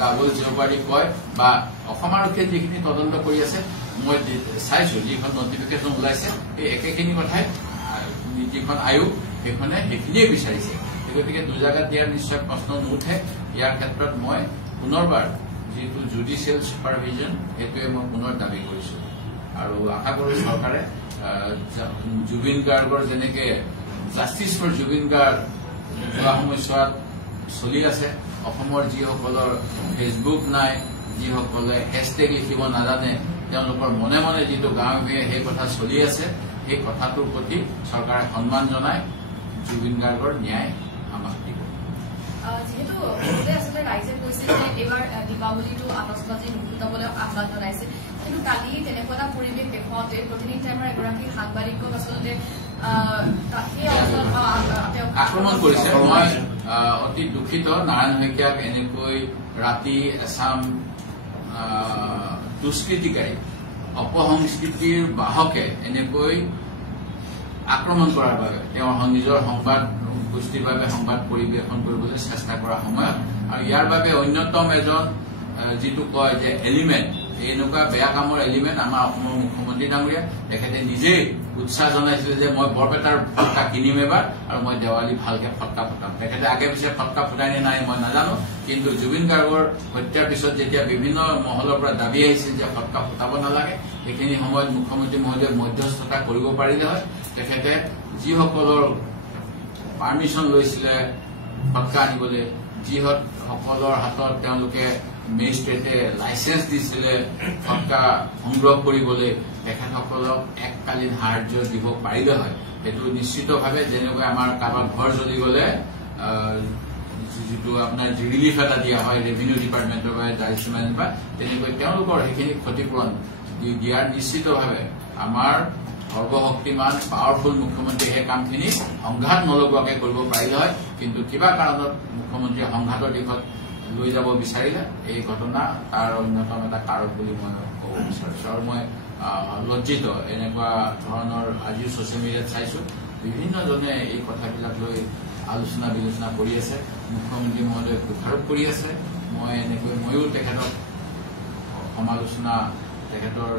ডাবল জেওবাৰী কয় বা অসম আৰক্ষীয়ে যিখিনি তদন্ত কৰি আছে মই চাইছো যিখন নটিফিকেশ্যন ওলাইছে এই একেখিনি কথাই যিখন আয়োগ সেইখনে সেইখিনিয়ে বিচাৰিছে গতিকে দুজাগাত দিয়াৰ নিশ্চয় প্ৰশ্ন নুঠে ইয়াৰ ক্ষেত্ৰত মই পুনৰবাৰ যিটো জুডিচিয়েল ছুপাৰভিজন সেইটোৱে মই পুনৰ দাবী কৰিছো আৰু আশা কৰো চৰকাৰে জুবিন গাৰ্গৰ যেনেকে জাষ্টিছ ফৰ জুবিন গাৰ্গ যোৱা সময়ছোৱাত চলি আছে অসমৰ যিসকলৰ ফেচবুক নাই যিসকলে হেছটেগ লিখিব নাজানে তেওঁলোকৰ মনে মনে যিটো গাঁৱে সেই কথা চলি আছে সেই কথাটোৰ প্ৰতি চৰকাৰে সন্মান জনাই জুবিন গাৰ্গৰ ন্যায় আমাক দিব যেহেতু আচলতে ৰাইজে কৈছে যে এইবাৰ দীপাৱলীটো আতচবাজি নুফুটাবলৈ আহ্বান জনাইছে কিন্তু কালি তেনেকুৱা এটা পৰিৱেশ দেখুৱাওঁতে প্ৰতিনিধি টাইমৰ এগৰাকী সাংবাদিকক আচলতে আক্ৰমণ কৰিছে। মই অতি দুখিত নাৰায়ণ শইকীয়াক এনেকৈ ৰাতি এছাম দুষ্কৃতিকাৰী অপসংস্কৃতিৰ বাহকে এনেকৈ আক্ৰমণ কৰাৰ বাবে তেওঁৰ নিজৰ সংবাদ গোষ্ঠীৰ বাবে সংবাদ পৰিৱেশন কৰিবলৈ চেষ্টা কৰাৰ সময়ত আৰু ইয়াৰ বাবে অন্যতম এজন যিটো কয় যে এলিমেণ্ট এনেকুৱা বেয়া কামৰ এলিমেণ্ট আমাৰ অসমৰ মুখ্যমন্ত্ৰী ডাঙৰীয়া তেখেতে নিজেই উৎসাহ জনাইছিলে যে মই বৰপেটাৰ ফটকা কিনিম এবাৰ আৰু মই দেৱালী ভালকে ফটকা ফুটাম। তেখেতে আগে পিছে ফটকা ফুটাই নে নাই মই নাজানো, কিন্তু জুবিন গাৰ্গৰ হত্যাৰ পিছত যেতিয়া বিভিন্ন মহলৰ পৰা দাবী আহিছিল যে ফটকা ফুটাব নালাগে, সেইখিনি সময়ত মুখ্যমন্ত্ৰী মহোদয়ে মধ্যস্থতা কৰিব পাৰিলে হয়। তেখেতে যিসকলৰ পাৰ্মিশ্যন লৈছিলে ফটকা আনিবলৈ, যিসকলৰ হাতত তেওঁলোকে মেজিষ্ট্ৰেটে লাইচেন্স দিছিলে ফটকা সংগ্ৰহ কৰিবলৈ, তেখেতসকলক এককালীন সাহায্য দিব পাৰিলে হয়। সেইটো নিশ্চিতভাৱে যেনেকৈ আমাৰ কাৰোবাৰ ঘৰ জ্বলি গলে যিটো আপোনাৰ ৰিলিফ এটা দিয়া হয় ৰেভিনিউ ডিপাৰ্টমেণ্টৰ বা ডাইৰেক্টৰ বা তেনেকৈ তেওঁলোকৰ সেইখিনি ক্ষতিপূৰণ দিয়াৰ নিশ্চিতভাৱে আমাৰ সৰ্বশক্তিমান পাৱাৰফুল মুখ্যমন্ত্ৰীয়ে সেই কামখিনি সংঘাত নলগোৱাকৈ কৰিব পাৰিলে হয়। কিন্তু কিবা কাৰণত মুখ্যমন্ত্ৰীয়ে সংঘাতৰ দিশত লৈ যাব বিচাৰিলে। এই ঘটনা তাৰ অন্যতম এটা কাৰক বুলি মই ক'ব বিচাৰিছো। আৰু মই লজ্জিত এনেকুৱা ধৰণৰ আজিও ছচিয়েল মিডিয়াত চাইছো বিভিন্নজনে এই কথাবিলাক লৈ আলোচনা বিলোচনা কৰি আছে, মুখ্যমন্ত্ৰী মহোদয়ে দোষাৰোপ কৰি আছে। মই এনেকৈ ময়ো তেখেতক সমালোচনা তেখেতৰ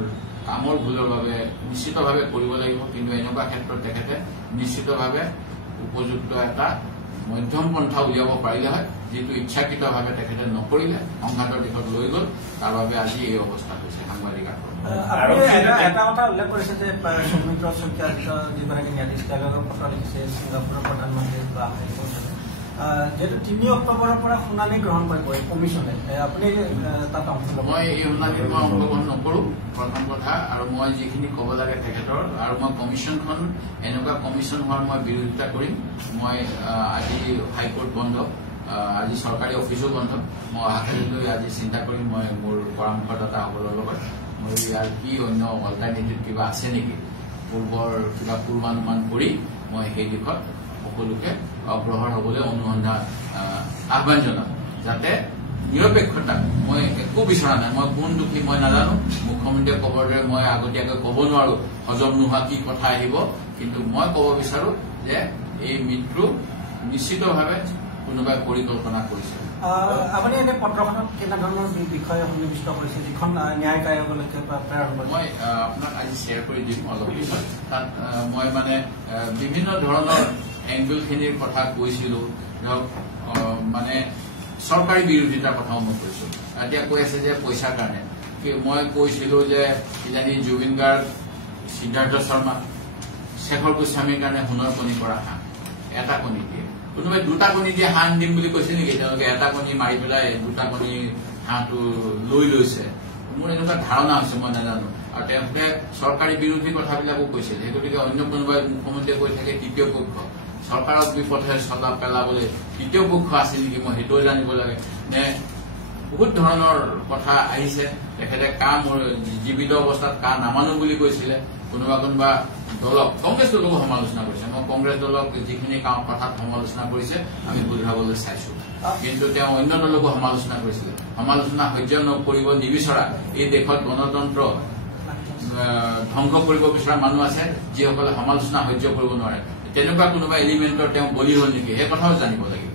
কামৰ ভুলৰ বাবে নিশ্চিতভাৱে কৰিব লাগিব, কিন্তু এনেকুৱা ক্ষেত্ৰত তেখেতে নিশ্চিতভাৱে উপযুক্ত এটা মধ্যম পন্থা উলিয়াব পাৰিলে হয়, যিটো ইচ্ছাকৃতভাৱে তেখেতে নকৰিলে, সংঘাতৰ দিশত লৈ গল। তাৰ বাবে আজি এই অৱস্থা হৈছে সাংবাদিক এটা কথা উল্লেখ কৰিছে যে সৌমিত্ৰ শইকীয়া যিগৰাকী ন্যায়াধীশ তেওঁলোকৰ পত্ৰ লিখিছে ছিংগাপুৰৰ প্ৰধানমন্ত্ৰী বা হাইকোৰ্টে, যিহেতু ৩ অক্টোবৰৰ পৰা শুনানি গ্ৰহণ কৰিব কমিশ্যনে, আপুনি তাত অংশগ্ৰহণ? মই এই শুনানিত মই অংশগ্ৰহণ নকৰো প্ৰথম কথা, আৰু মই যিখিনি ক'ব লাগে তেখেতৰ, আৰু মই কমিশ্যনখন এনেকুৱা কমিশ্যন হোৱাৰ মই বিৰোধিতা কৰিম। মই আজি হাইকোৰ্ট বন্ধ, আজি চৰকাৰী অফিচো বন্ধ, মই অহাকালিলৈ আজি চিন্তা কৰিম মই মোৰ পৰামৰ্শদাতাসকলৰ লগত মই ইয়াৰ কি অন্য অল্টাৰনেটিভ কিবা আছে নেকি, পূৰ্বৰ কিবা পূৰ্বানুমান কৰি মই সেই দিশত সকলোকে অগ্ৰসৰ হবলৈ অনুসন্ধান আহ্বান জনাম, যাতে নিৰপেক্ষতা মই একো বিচৰা নাই। মই কোন দুখী মই নাজানো, মুখ্যমন্ত্ৰীয়ে ক'বৰ দৰে মই আগতীয়াকৈ ক'ব নোৱাৰো হজম নোহোৱা কি কথা আহিব, কিন্তু মই ক'ব বিচাৰো যে এই মৃত্যু নিশ্চিতভাৱে কোনোবাই পৰিকল্পনা কৰিছে। আপুনি এনে পত্ৰখনত কেনেধৰণৰ বিষয়ে সন্নিৱিষ্ট কৰিছে যিখন ন্যায়িক আয়োগলৈকে প্ৰেৰণ কৰিছে? মই আপোনাক আজি শ্বেয়াৰ কৰি দিম অলপ পিছত। তাত মই মানে বিভিন্ন ধৰণৰ এংগলখিনিৰ কথা কৈছিলো, ধৰক মানে চৰকাৰী বিৰোধিতাৰ কথাও মই কৈছো। এতিয়া কৈ আছে যে পইচাৰ কাৰণে, মই কৈছিলো যে কিজানি জুবিন গাৰ্গ, সিদ্ধাৰ্থ শৰ্মা, শেখৰ গোস্বামীৰ কাৰণে সোণৰ কণী কৰা হাঁহ, এটা কণী দিয়ে। কোনোবাই 2টা কণী দিয়ে হাঁহ দিম বুলি কৈছে নেকি? তেওঁলোকে এটা কণী মাৰি পেলাই 2টা কণী হাঁহটো লৈ লৈছে। মোৰ এনেকুৱা ধাৰণা হৈছে, মই নাজানো। আৰু তেওঁলোকে চৰকাৰী বিৰোধী কথাবিলাকো কৈছিল। সেই গতিকে অন্য কোনোবাই মুখ্যমন্ত্ৰীয়ে কৈ থাকে তৃতীয় পক্ষ, চৰকাৰক বিপথে চলা পেলাবলৈ তৃতীয় পক্ষ আছে নেকি, মই সেইটোও জানিব লাগে। নে বহুত ধৰণৰ কথা আহিছে। তেখেতে জীৱিত অৱস্থাত নামানো বুলি কৈছিলে। কোনোবা দলক, কংগ্ৰেছ দলকো সমালোচনা কৰিছে। মই কংগ্ৰেছ দলক যিখিনি কথাত সমালোচনা কৰিছে আমি শুধৰাবলৈ চাইছো, কিন্তু তেওঁ অন্য দলকো সমালোচনা কৰিছিলে। সমালোচনা সহ্য কৰিব নিবিচৰা এই দেশত গণতন্ত্ৰ ধ্বংস কৰিব বিচৰা মানুহ আছে, যিসকলে সমালোচনা সহ্য কৰিব নোৱাৰে। তেনেকুৱা কোনোবা এলিমেণ্টৰ তেওঁ বলি হ'ল নেকি, সেই কথাও জানিব লাগিব।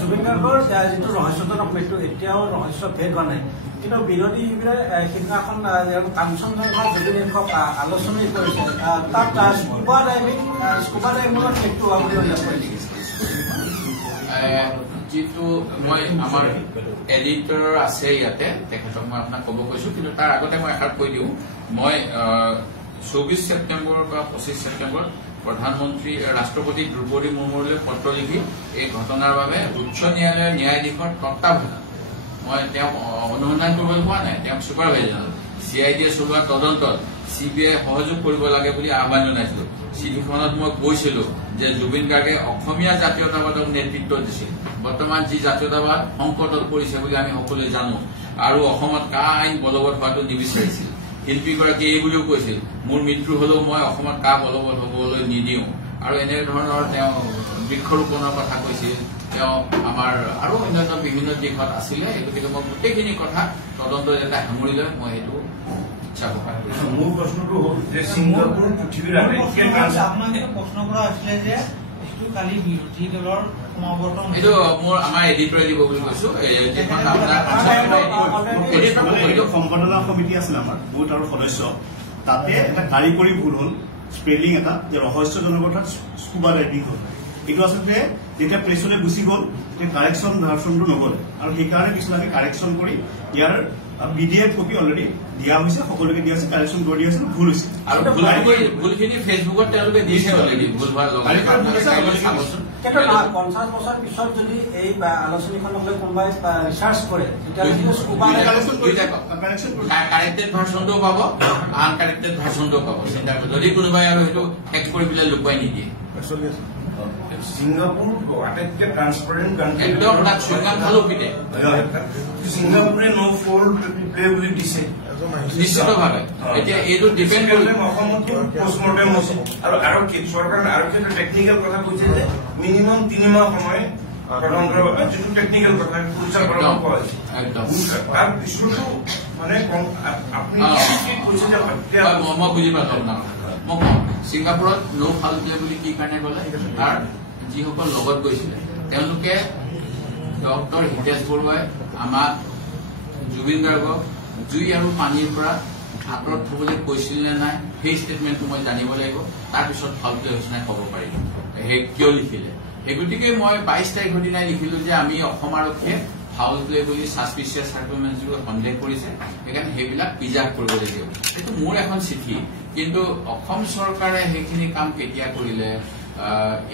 জুবিন গাৰ্গৰ যিটো ৰহস্যজনক মৃত্যু এতিয়াও ৰহস্য ভেদ হোৱা নাই, কিন্তু বিৰোধী শিবিৰে সিদিনাখন কাঞ্চনজংঘা জুবিনক আলোচনী কৰিছে। তাত স্কুবা ডাইভিঙৰ শেষটো হোৱা বুলি উল্লেখ কৰিছে। যিটো মই আমাৰ এডিটৰ আছে ইয়াতে, তেখেতক মই আপোনাক ক'ব কৈছো, কিন্তু তাৰ আগতে মই এষাৰ কৈ দিওঁ। মই 24 ছেপ্টেম্বৰ বা 25 ছেপ্টেম্বৰ প্ৰধানমন্ত্ৰী ৰাষ্ট্ৰপতি দ্ৰৌপদী মুৰ্মুলৈ পত্ৰ লিখি এই ঘটনাৰ বাবে উচ্চ ন্যায়ালয়ৰ ন্যায়াধীশৰ তত্বাৱধানত মই তেওঁক অনুসন্ধান কৰিবলৈ কোৱা নাই, তেওঁক ছুপাৰভাইজ জনালো। CIDয়ে চলোৱা তদন্তত CBI সহযোগ কৰিব লাগে বুলি আহ্বান জনাইছিলো। চিঠিখনত মই কৈছিলো যে জুবিন গাৰ্গে অসমীয়া জাতীয়তাবাদক নেতৃত্ব দিছিল। বৰ্তমান যি জাতীয়তাবাদ সংকটত পৰিছে বুলি আমি সকলোৱে জানো, আৰু অসমত কা আইন বলবৎ হোৱাটো নিবিচাৰিছিল। শিল্পীগৰাকী এই বুলিও কৈছিল মোৰ মৃত্যু হলেও মই অসমত কাক বলবৎ হবলৈ নিদিওঁ আৰু এনেধৰণৰ তেওঁ বৃক্ষৰোপণৰ কথা কৈছিল তেওঁ আমাৰ আৰু অন্যান্য বিভিন্ন দিশত আছিলে গতিকে মই গোটেইখিনি কথা তদন্ত এটা সামৰি লৈ মই সেইটো ইচ্ছা প্ৰকাশ কৰিছোঁ মোৰ প্ৰশ্নটো হ'ল যে ছিংগাপুৰ পৃথিৱীৰ আটাইতকৈ আপোনাক প্ৰশ্ন কৰা হৈছিলে যে এইটো কালি বিৰোধী দলৰ সমাৱৰ্তন এইটো মোৰ আমাৰ এডিটৰে দিব বুলি কৈছো সম্পাদনা সমিতি আছিল আমাৰ বহুত আৰু সদস্য তাতে এটা কাৰিকৰী ভুল হ'ল স্পেলিং এটা যে ৰহস্যজনক অৰ্থাৎ স্কুবা ডাইভিং হ'ল এইটো আচলতে যেতিয়া প্ৰেছলৈ গুচি গ'ল তেতিয়া কাৰেকশ্যন ভাৰ্চনটো নগ'লে আৰু সেইকাৰণে কিছুমানে কাৰেকশ্যন কৰি ইয়াৰ PDF কপি অলৰেডি দিয়া হৈছে সকলোকে দিয়া হৈছে কাৰেকশ্যন কৰি দিয়া হৈছে ভুল হৈছে আৰু ভুলখিনি ফেচবুকত তেওঁলোকে দিছে অলৰেডি ভুল হোৱাৰ লগে 50 বছৰ পিছত যদি এই আলোচনীখনক লৈ কোনোবাই ৰিচাৰ্চ কৰে কাৰেক্টেড ভাৰ্চনটোও পাব আনকাৰেক্টেড ভাৰ্চনটোও পাব চিন্তা কৰি যদি কোনোবাই আৰু সেইটো হেক কৰি পেলাই লুকুৱাই নিদিয়ে ছিংগাপুৰ আটাইতকৈ ট্ৰান্সপাৰেণ্ট কাণ্ট্ৰি একদম তাত চুইংগাম খালো পিতে ছিংগাপুৰে ন' ফ'ল প্লে বুলি দিছে নিশ্চিতভাৱে এতিয়া এইটো ডিপেণ্ড কৰিলে অসমতো পষ্টমৰ্টেম হৈছে আৰু চৰকাৰে আৰক্ষী এটা টেকনিকেল কথা কৈছে যে মিনিমাম 3 মাহ সময় তদন্তৰ বাবে যিটো টেকনিকেল কথা পুলিচৰ পৰা কোৱা হৈছে তাৰ পিছতো মানে আপুনি কৈছে যে মই বুজি পালো আপোনাক মই কওঁ ছিংগাপুৰত ন' ফাউল প্লে বুলি কি কাৰণে ক'লে তাৰ যিসকল লগত গৈছিলে তেওঁলোকে ডক্টৰ হিতেশ বৰুৱাই আমাক জুবিন গাৰ্গক জুই আৰু পানীৰ পৰা আঁতৰত থবলৈ কৈছিল নে নাই সেই ষ্টেটমেণ্টটো মই জানিব লাগিব তাৰপিছত ফাউল প্লে হৈছে নাই ক'ব পাৰিম সেই কিয় লিখিলে সেই গতিকে মই 22 তাৰিখৰ দিনাই লিখিলো যে আমি অসম আৰক্ষীয়ে ফাউল প্লে বুলি ছাছপিচিয়াছ চাৰ্কুমেণ্টছবোৰ সন্দেহ কৰিছে সেইকাৰণে সেইবিলাক প্ৰিজাৰ্ভ কৰিব লাগিব এইটো মোৰ এখন চিঠি কিন্তু অসম চৰকাৰে সেইখিনি কাম কেতিয়া কৰিলে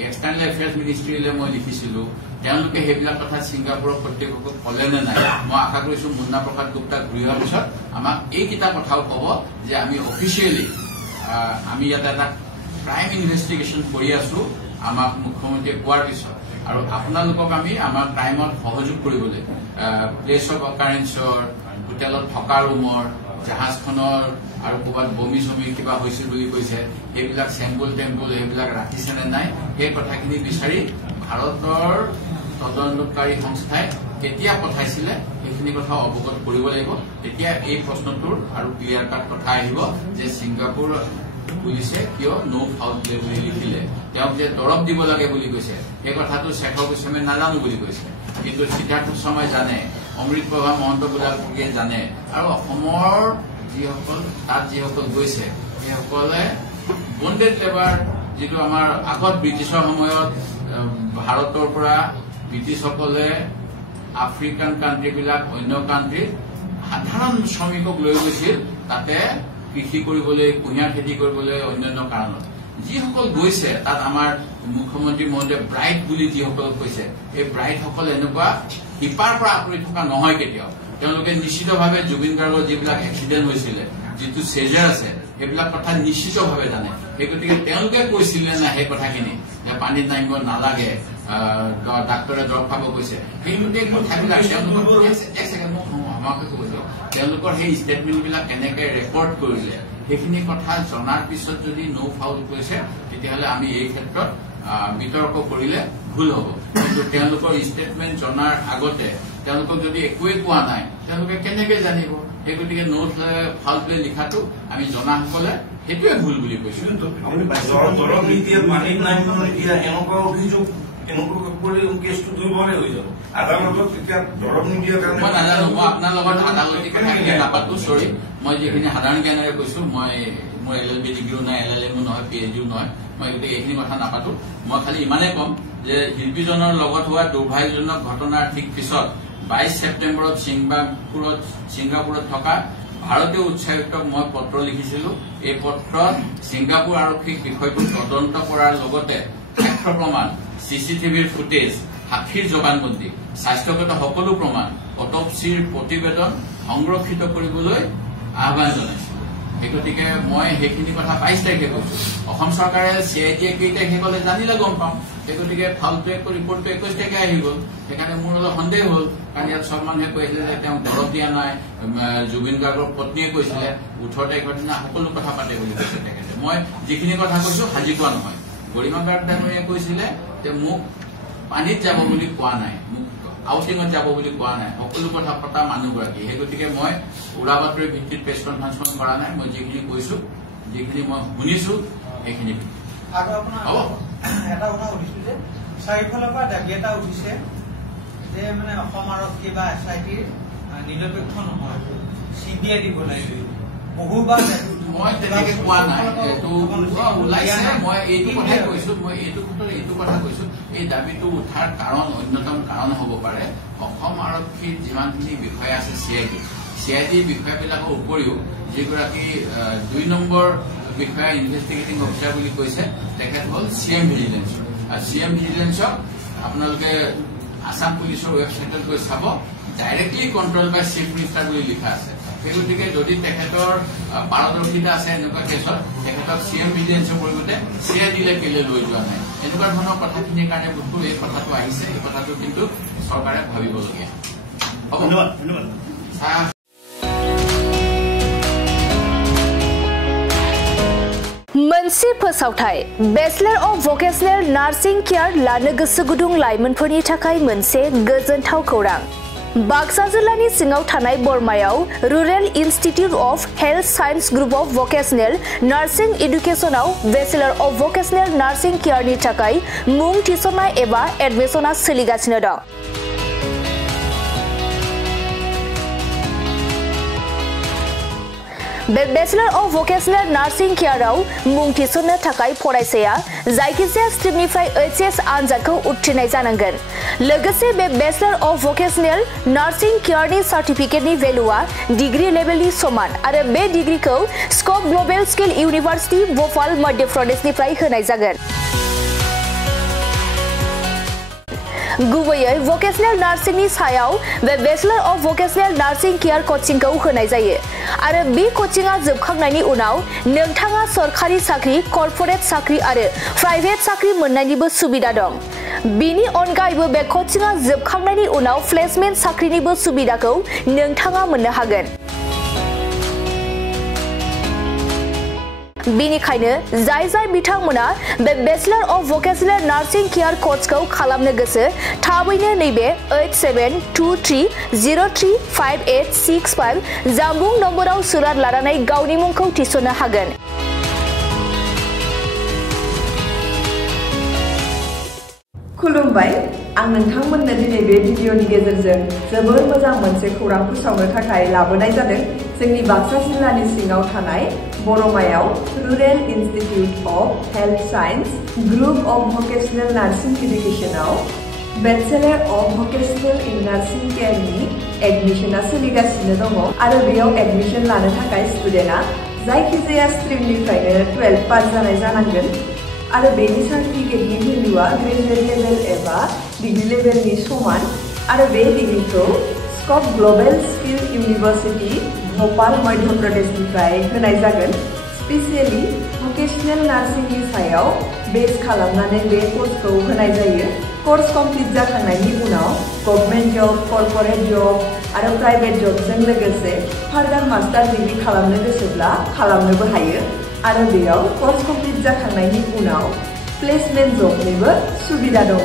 এক্সটাৰ্নেল এফেয়াৰ্ছ মিনিষ্ট্ৰীলৈ মই লিখিছিলো তেওঁলোকে সেইবিলাক কথা ছিংগাপুৰৰ কৰ্তৃপক্ষক ক'লে নে নাই মই আশা কৰিছো মুন্না প্ৰসাদ গুপ্তা ঘূৰি অহাৰ পিছত আমাক এইকেইটা কথাও ক'ব যে আমি অফিচিয়েলি আমি ইয়াত এটা ক্ৰাইম ইনভেষ্টিগেশ্যন কৰি আছো আমাক মুখ্যমন্ত্ৰীয়ে কোৱাৰ পিছত আৰু আপোনালোকক আমি আমাৰ ক্ৰাইমত সহযোগ কৰিবলৈ প্লেচ অফ অকাৰেঞ্চৰ হোটেলত থকা ৰুমৰ জাহাজখনৰ আৰু ক'ৰবাত বমি চমি কিবা হৈছিল বুলি কৈছে সেইবিলাক চেম্পল টেম্পল সেইবিলাক ৰাখিছে নে নাই সেই কথাখিনি বিচাৰি ভাৰতৰ তদন্তকাৰী সংস্থাই কেতিয়া পঠাইছিলে সেইখিনি কথা অৱগত কৰিব লাগিব তেতিয়া এই প্ৰশ্নটোৰ আৰু ক্লিয়াৰ কাট কথা আহিব যে ছিংগাপুৰ পুলিচে কিয় ন' ফাউল প্লে বুলি লিখিলে তেওঁক যে দৰৱ দিব লাগে বুলি কৈছে সেই কথাটো শেখৰ গোস্বামী নাজানো বুলি কৈছে কিন্তু সিদ্ধাৰ্থ শৰ্মাই জানে অমৃত প্ৰভা মহন্ত বোলাকে জানে আৰু অসমৰ যিসকল গৈছে সেইসকলে বণ্ডেড লেবাৰ যিটো আমাৰ আগত ব্ৰিটিছৰ সময়ত ভাৰতৰ পৰা ব্ৰিটিছসকলে আফ্ৰিকান কাণ্ট্ৰিবিলাক অন্য কাণ্ট্ৰিত সাধাৰণ শ্ৰমিকক লৈ গৈছিল তাতে কৃষি কৰিবলৈ কুঁহিয়াৰ খেতি কৰিবলৈ অন্যান্য কাৰণত যিসকল গৈছে তাত আমাৰ মুখ্যমন্ত্ৰী মহোদয় ব্ৰাইট বুলি যিসকল কৈছে এই ব্ৰাইটসকল এনেকুৱা শিপাৰ পৰা আঁতৰি থকা নহয় কেতিয়াও তেওঁলোকে নিশ্চিতভাৱে জুবিন গাৰ্গৰ যিবিলাক এক্সিডেণ্ট হৈছিলে যিটো চেজাৰ আছে সেইবিলাক কথা নিশ্চিতভাৱে জানে সেই গতিকে তেওঁলোকে কৈছিলে না সেই কথাখিনি যে পানীত নামিব নালাগে ডাক্তৰে দৰৱ খাব কৈছে সেই গোটেই কথাবিলাক আমাকে কৈছে তেওঁলোকৰ সেই ষ্টেটমেণ্টবিলাক কেনেকে ৰেকৰ্ড কৰিলে সেইখিনি কথা জনাৰ পিছত যদি ন' ফাউল কৰিছে তেতিয়াহ'লে আমি এই ক্ষেত্ৰত বিতৰ্ক কৰিলে ভুল হ'ব কিন্তু তেওঁলোকৰ ষ্টেটমেণ্ট জনাৰ আগতে তেওঁলোকক যদি একোৱেই কোৱা নাই তেওঁলোকে কেনেকে জানিব সেই গতিকে ন' ফাউল প্লে লিখাটো আমি জনাসকলে সেইটোৱে ভুল বুলি কৈছো দৰৱ নিদিয়ে পানীত নামিব নিদিয়ে এনেকুৱা অভিযোগ কেছটো দুৰ্বলে হৈ যাব আদালতত তেতিয়া দৰৱ নিদিয়াৰ কাৰণে মই নাজানো মই আপোনাৰ লগত আদালতী কথাখিনি নাপাতো চৰি মই যিখিনি সাধাৰণ জ্ঞানেৰে কৈছো মই মোৰ LLB ডিগ্ৰীও নাই LLMও নহয় PhDও নহয় মই গতিকে এইখিনি কথা নাপাতো মই খালি ইমানেই কম যে শিল্পীজনৰ লগত হোৱা দুৰ্ভাগ্যজনক ঘটনাৰ ঠিক পিছত 22 ছেপ্টেম্বৰত ছিংগাপুৰত থকা ভাৰতীয় উচ্চায়ুক্তক মই পত্ৰ লিখিছিলো এই পত্ৰত ছিংগাপুৰ আৰক্ষীক বিষয়টো তদন্ত কৰাৰ লগতে সাক্ষ্য প্ৰমাণ CCTVৰ ফুটেজ সাক্ষীৰ জবানবন্দী স্বাস্থ্যগত সকলো প্ৰমাণ অটপচিৰ প্ৰতিবেদন সংৰক্ষিত কৰিবলৈ আহ্বান জনাইছিলো সেই গতিকে মই সেইখিনি কথা 22 তাৰিখে কৈছো অসম চৰকাৰে CID কেই তাৰিখে ক'লে জানিলে গম পাম সেই গতিকে ফালতু এক ৰিপৰ্টটো 21 তাৰিখে আহি গ'ল সেইকাৰণে মোৰ অলপ সন্দেহ হ'ল কাৰণ ইয়াত সব মানুহে কৈছিলে যে তেওঁ দৰৱ দিয়া নাই জুবিন গাৰ্গৰ পত্নীয়ে কৈছিলে 18 তাৰিখৰ দিনা সকলো কথা পাতে বুলি কৈছে তেখেতে মই যিখিনি কথা কৈছো হাজি কোৱা নহয় গৰিমা গাৰ্গদামৰীয়ে কৈছিলে যে মোক পানীত যাব বুলি কোৱা নাই মোক আউটিঙত যাব বুলি কোৱা নাই সকলো কথা পতা মানুহগৰাকী সেই গতিকে মই উৰা বাতৰি ভিত্তিত প্ৰেছ কনফাৰেন্সখন কৰা নাই মই যিখিনি কৈছো যিখিনি মই শুনিছো সেইখিনি আৰু আপোনাৰ এটা কথা সুধিছো যে চাৰিফালৰ পৰা দাবী এটা উঠিছে যে মানে অসম আৰক্ষী বা SITৰ নিৰপেক্ষ নহয় CBI দিব লাগিব বহুবাৰ মই তেনেকে কোৱা নাই এইটো ওলাইছে মই এইটো কথাই কৈছো এইটো কথা কৈছো এই দাবীটো উঠাৰ কাৰণ অন্যতম কাৰণ হ'ব পাৰে অসম আৰক্ষীৰ যিমানখিনি বিষয় আছে CID বিষয়বিলাকৰ উপৰিও যিগৰাকী 2 নম্বৰ বিষয়া ইনভেষ্টিগেটিং অফিচাৰ বুলি কৈছে তেখেত হ'ল CM ভিজিলেন্স আৰু CM ভিজিলেন্সক আপোনালোকে আসাম পুলিচৰ ৱেবছাইটত গৈ চাব ডাইৰেক্টলি কণ্ট্ৰল বাই চিফ মিনিষ্টাৰ বুলি লিখা আছে সেই গতিকে যদি তেখেতৰ পাৰদৰ্শিতা আছে এনেকুৱা কেছত তেখেতক CM ভিজিলেন্সৰ পৰিৱৰ্তে CID লৈ কেলে লৈ যোৱা নাই এনেকুৱা ধৰণৰ কথাখিনিৰ কাৰণে বোধকৰো এই কথাটো আহিছে এই কথাটো কিন্তু চৰকাৰে ভাবিবলগীয়া হ'ব ধন্যবাদ मोनसे फोसावथाय bachelor of vocational nursing care लानो गोसो गुदुं लाइमोनफोरनि थाखाय मोनसे गोजोनथाव खौरां बाक्सा जिल्लानि सिङाव थानाय बरमायाव rural institute of health science group of vocational nursing एडुकेशनाव बेचलर अफ भकेशनेल नार्सिं केयारनि थाखाय मुं थिसननाय एबा एडमिशना सोलिगासिनो दं बेचलर अफ भकेशनेल नार्सिं केयाराव मुं थिसननो थाखाय फरायसाया जायखिजाया स्ट्रिमनिफ्राय HS आनजादखौ उथ्रिनाय जानांगोन लोगोसे बे bachelor of vocational nursing केयारनि सार्टिफिकेटनि भेलुआ degree लेभेलनि समान आरो बे डिग्रीखौ स्कप ग्लोबल स्किल इउनिभार्सिटी भोपाल मध्य प्रदेशनिफ्राय होनाय जागोन गुबैयै भकेशनेल नार्सिंनि सायाव बे bachelor of vocational nursing care कोचिंखौ होनाय जायो आरो बे कोचिंआ जोबखांनायनि उनाव नोंथाङा सरकारि साख्रि कर्परेट साख्रि आरो प्राइवेट साख्रि मोननायनिबो सुबिदा दं बिनि अनगायैबो बे कोचिंआ जोबखांनायनि उनाव प्लेसमेन्ट साख्रिनिबो सुबिदाखौ नोंथाङा मोननो हागोन बेनिखायनो जाय बिथांमोना बे bachelor of vocational nursing care कोर्सखौ खालामनो गोसो थाबैनो नैबे 8723035865 जानबुं नम्बराव सुराद लानानै गावनि मुंखौ थिसननो हागोन खुलुमबाय आं नोंथांमोननो दिनै बे भिडिअनि गेजेरजों जोबोर मोजां मोनसे खौरां फोसावनो थाखाय लाबोनाय जादों जोंनि बाक्सा जिल्लानि सिङाव थानाय बरमायाव rural institute of health science group of vocational nursing एडुकेशनाव bachelor of vocational in nursing केयारनि एडमिशना सोलिगासिनो दङ आरो बेयाव एडमिशन लानो थाखाय स्टुडेन्टआ जायखिजाया स्ट्रिमनिफ्रायनो 12 पास जानाय जानांगोन आरो बेनि सार्टिफिकेटनि भेलुआ ग्रेजुएट लेभेल एबा डिग्री लेभेलनि समान आरो बे डिग्रीखौ स्कप ग्लोबल स्किल इउनिभार्सिटी भोपाल मध्य प्रदेशनिफ्राय होनाय जागोन स्पेसियली भकेशनेल नार्सिंनि सायाव बेस खालामनानै बे कोर्सखौ होनाय जायो कोर्स कमप्लिट जाखांनायनि उनाव गभर्नमेन्ट जब कर्परेट जब आरो प्राइवेट जबजों लोगोसे फार्दार मास्टार डिग्री खालामनो गोसोब्ला खालामनोबो हायो आरो बेयाव कोर्स कमप्लिट जाखांनायनि उनाव प्लेसमेन्ट जबनिबो सुबिदा दङ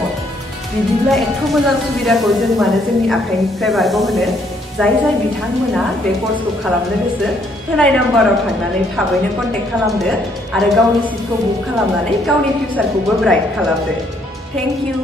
बिदिब्ला एथ' मोजां सुबिदाखौ जों मानो जोंनि आखाइनिफ्राय बारग'होनो जाय बिथांमोना बे कोर्सखौ खालामनो गोसो होनाय नाम्बाराव थांनानै थाबैनो कन्टेक्ट खालामदो आरो गावनि सिटखौ बुक खालामनानै गावनि फिउचारखौबो ब्राइट खालामदो थेंक इउ